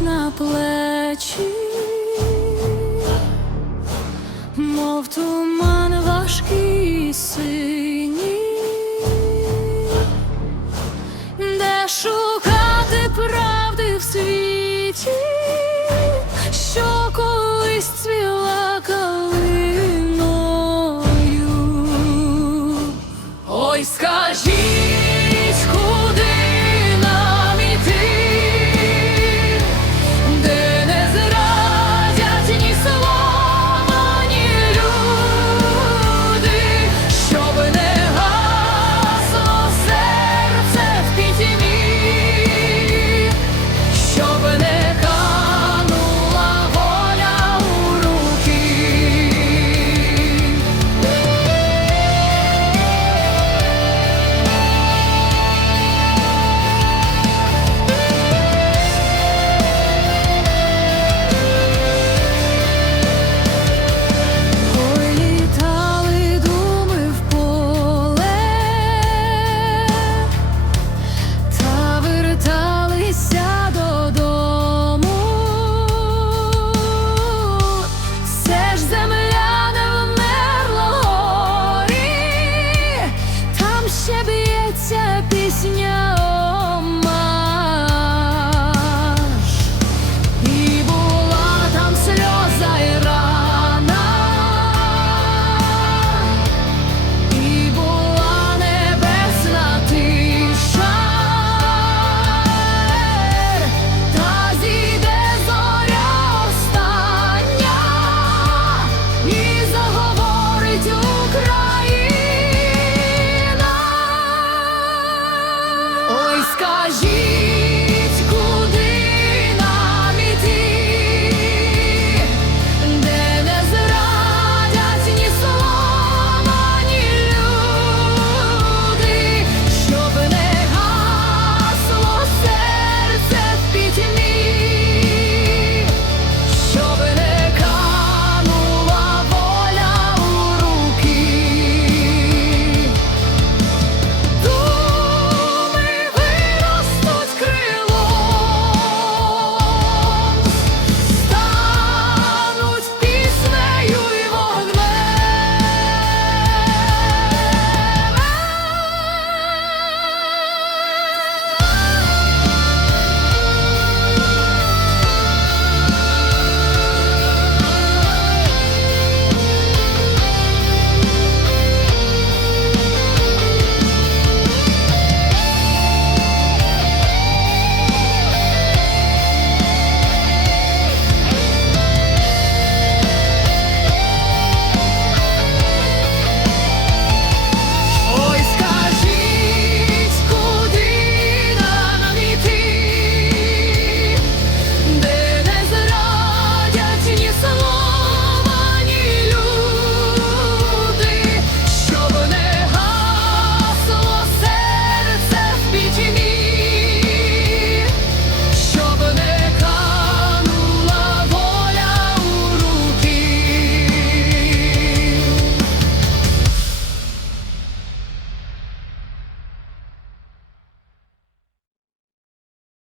на плечі, мов туман важкий і.